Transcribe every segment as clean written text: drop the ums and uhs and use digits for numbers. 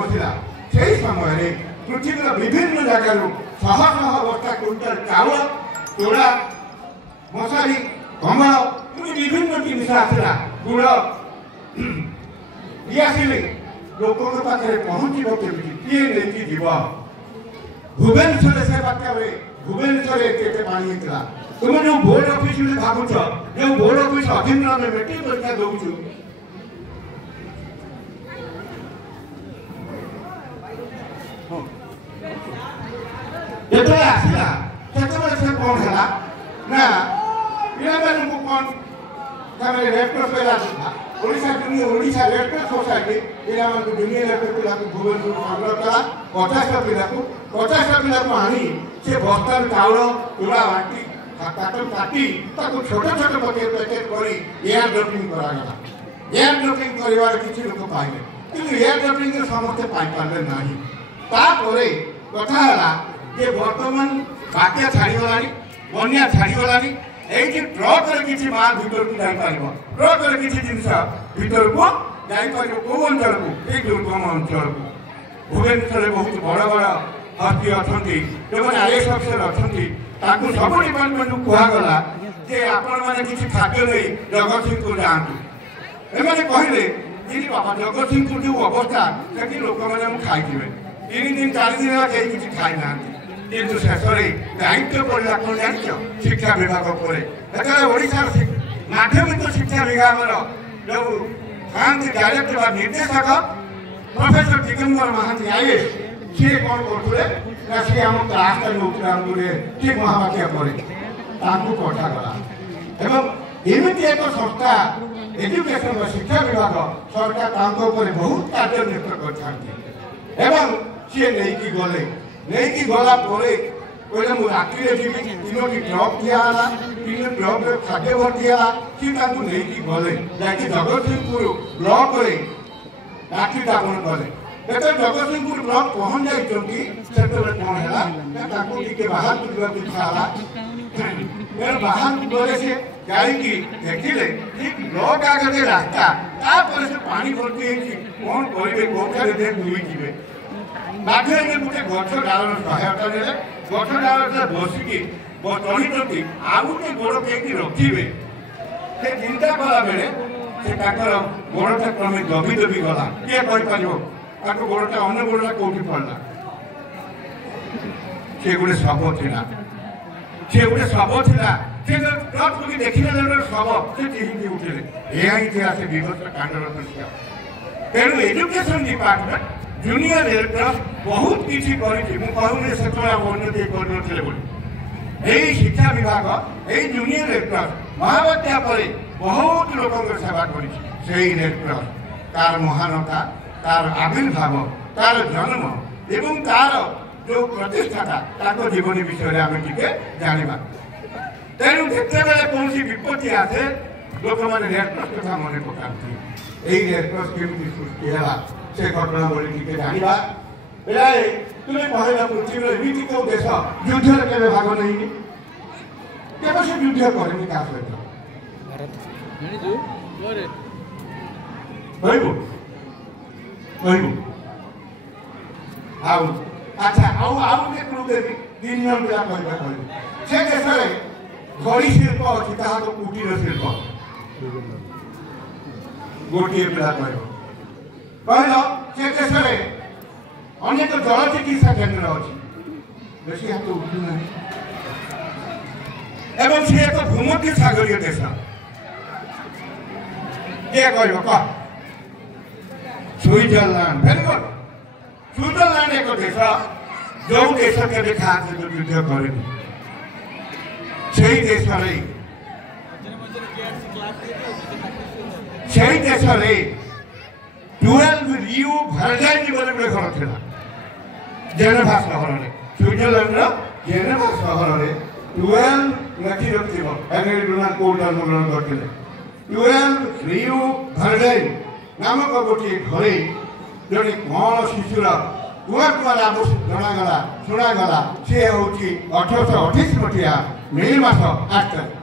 बसिला से समय पृथ्वी विभिन्न जगार शह शह बस्ता क्विंटाल चाउल चूड़ा मशारी कम्बल विभिन्न जिन आसला गुड़ ये आसिले लोक पाखे पहुँच किए नहीं जीव भुवनेश्वर से बात्या भुवनेश्वर केते पानी होता तुम जो बोर्ड ऑफिस में भावुच जो बोर्ड ऑफिस अधीन में मेट्रिक परीक्षा दौचु जो आसला से कौन है ना पिला कौन red cross Odisha red cross society पिला दुनिया रेड क्रॉस पिला भुवनेश्वर संग्रह कला 50 पिला को आनी से बस्तार चाउल चूड़ा बाटी काटी छोट छोट पैकेट कर एयर ड्रपिंग करागला एयर ड्रपिंग कर किसी लोक पाइले कि एयर ड्रपिंग समस्ते पाइपारे ना कथा है बर्तमान बात्या छाड़गला बनिया छाड़गला ये ट्रक किसी माल भर को जापर ट्रक किसी जिन भर को जापर कौ अंचल को ये दुर्गम अंचल को भुवनेश्वर बहुत बड़ बड़ हस्ती अच्छा जो मैंने आईएएस अफिसर अच्छा सब डिपार्टमेंट को कहगला जे आपण मैंने किसी खाद्य नहीं जगत सिंहपुर जातु एम कहले जगत सिंहपुर जो अवस्था से लोक मैंने खाई 3 दिन 4 दिन किसी खाई ना किंतु शेष में दायित्व पड़ा कौन जान शिक्षा विभाग पर माध्यमिक शिक्षा विभाग जो महांती डायरेक्टर निर्देशक प्रोफेसर दिगंबर महांती आईएएस सी कौन करते सी आम क्लास ठीक महावाक्य पर पठागला एमती एक संस्था एजुकेशन शिक्षा विभाग सरकार बहुत कार्य नियुक्त कर सी नहीं गले नहीं गला कहले मुझे रात्रि जी 3टी ट्रक दिहला 3 ट्रक खाद्य भर्ती है सी नहीं गले जाकि जगत सिंहपुर ब्लॉक रात्रि दापन कले जो जगत सिंहपुर ब्लॉक पहुँच जाते कौन है बाहर बुझा इच्छा बाहर गले से जाकि देखिले ठीक ब्लॉक आगे रास्ता से पानी भर्ती कौन करेंगे कौन दुईजे बाध्य गोटे गछ डाल सहायता ने गछ डाल बसिकी चढ़ी प्रति आउ गोटे गोड़ कहीं रखिए से चिंता कला बेले से गोड़टा क्रमे दबी दबी गला किए कहीपर गोड़टा अन्य गोड़ा कौटी पड़ा से गोटे शव था से गोटे शव था से ट्रक को देखने शव से चिहिकी उठे यह इतिहास विगत कांडर दृश्य तेणु education department junior red cross बहुत किसी कहूनी से उन्नति कर शिक्षा विभाग यही जूनियर रेड क्रॉस महाबात्या पर बहुत लोक सेवा कर रेड क्रॉस तार महानता तार आविर्भाव तार जन्म एवं तार जो प्रतिष्ठाता जीवन विषय आम टे जाना तेणु जिते बेले कौन विपत्ति आसे लोक मैंने रेड क्रॉस कथा मन पकाती यही रेड क्रॉस केमी सृष्टि है से घटना बोली जाना बेलाए तुम्हें कहला पृथ्वी एमती क्यों देश युद्ध के भाग नहीं केवल से युद्ध करेनि क्या अच्छा आउे क्लू देवी 3 जन पिला कहवा से देश में घड़ी शिल्प अच्छी तो कुटीर शिल्प गोटे पिला कहल से देश में अनेक जल चिकित्सा केन्द्र अच्छी बेसी हाथ उठूना एवं सी एक भूमध्य सागरीय देश किए कह स्विट्जरलैंड वेरी गुड स्विट्जरलैंड एक देश जो देश के देखा जो युद्ध करेनि से देश 12 रियो भरजाई बोले गोटे घर था जेनेभा सहर में स्विट्जरलैंड जेनेभा सहर में 12 लेखि रखिबो एंग्री डोनाल्ड कोर्ट आंदोलन करते 12 रियो भरजाई नामक गोटे घरे जड़े कौन शिशुर कुआ लाभ जनागला शुणागला सी हूँ 1828 मसीहा मे मास 8 तारीख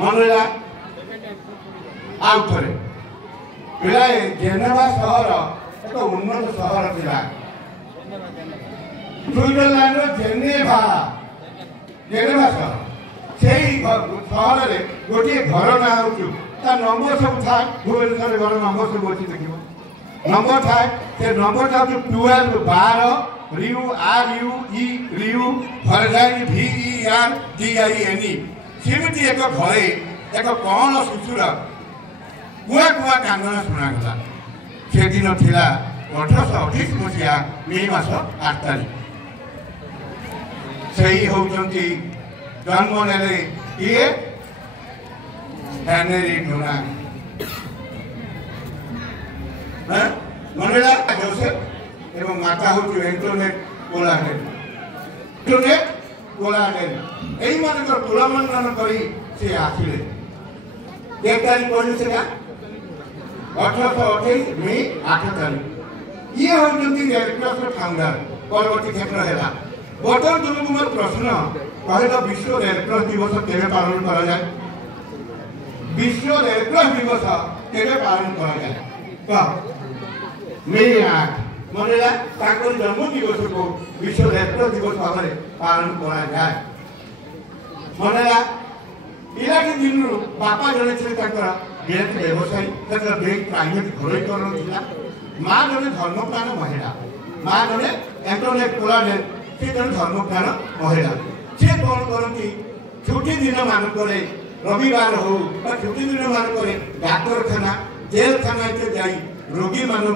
मन रहा आउ थे ପିଲାଏ ଜେନେଭା ସହର ଏକ ଉନ୍ନତ ସହର ଥିଲା। ସୁଇଜରଲ୍ୟାଣ୍ଡର ଜେନେଭା ସହର, ସେଇ ସହରରେ ଗୋଟିଏ ଘର ନାଁ ହେଉଛି, ତା ନମ୍ବର ସବୁ ଥାଏ। ଭୁବନେଶ୍ୱରରେ ଘର ନମ୍ବର ସବୁ ଅଛି, ଦେଖିବ ନମ୍ବର ଥାଏ। ସେ ନମ୍ବରଟା ହେଉଛି 12 RIU VERDINE। ସେମିତି ଏକ ଘରେ ଏକ କଅଁଳ ଶିଶୁର କୁଆ କୁଆ କାନ୍ଦଣା ଶୁଣାଗଲା। ସେଦିନ ଥିଲା 1828 ମସିହା ମେ ମାସ 8 ତାରିଖ। ସେଇ ହେଉଛନ୍ତି ଜନ୍ମ ନେଲେ କିଏ? Henry Dunant. ମନେଲା ଜୋସେଫ ଏବଂ ମାତା ହେଉଛି ଏଣ୍ଟୋନେଟ୍ କୋଲାହେଡ୍। এইମାନଙ୍କର କୁଳମଣ୍ଡନ କରି ସେ ଆସିଲେ। କେତେ ତାରିଖ କହିଲେ ସେଟା? 1828 ମେ 8 ତାରିଖ। ଇଏ ହେଉଛନ୍ତି ରେଡକ୍ରସର ଫାଉଣ୍ଡର। ପରବର୍ତ୍ତୀ କ୍ଷେତ୍ର ହେଲା। ବର୍ତ୍ତମାନ ତୁମକୁ ମୋର ପ୍ରଶ୍ନ, କହିଲ ବିଶ୍ୱ ରେଡକ୍ରସ ଦିବସ କେବେ ପାଳନ କରାଯାଏ? ବିଶ୍ୱ ରେଡକ୍ରସ ଦିବସ କେବେ ପାଳନ କରାଯାଏ? ମେ 8। ମନେଲା ତାଙ୍କର ଜନ୍ମ ଦିବସକୁ ବିଶ୍ୱ ରେଡକ୍ରସ ଦିବସ ଭାବରେ ପାଳନ କରାଯାଏ। ମନେଲା ପିଲାଟି ଦିନରୁ ବାପା ଜଣେ ଥିଲେ ତାଙ୍କର ବ୍ୟାଙ୍କ ବ୍ୟବସାୟୀ, ତାଙ୍କର ବ୍ୟାଙ୍କ ପ୍ରାଇଭେଟ ଘରୋଇକରଣ ଥିଲା। ମା ଜଣେ ଧର୍ମପ୍ରାଣ ମହିଳା, ମା ଜଣେ ଏଣ୍ଟୋନେଟ୍ କୋଲାହେଡ୍, ସେ ଜଣେ ଧର୍ମପ୍ରାଣ ମହିଳା। ସେ କ'ଣ କରନ୍ତି, ଛୁଟି ଦିନ ମାନଙ୍କରେ, ରବିବାର ହଉ ବା ଛୁଟି ଦିନ ମାନଙ୍କରେ ଡାକ୍ତରଖାନା, ଜେଲଖାନା ଯାଇ ରୋଗୀମାନଙ୍କୁ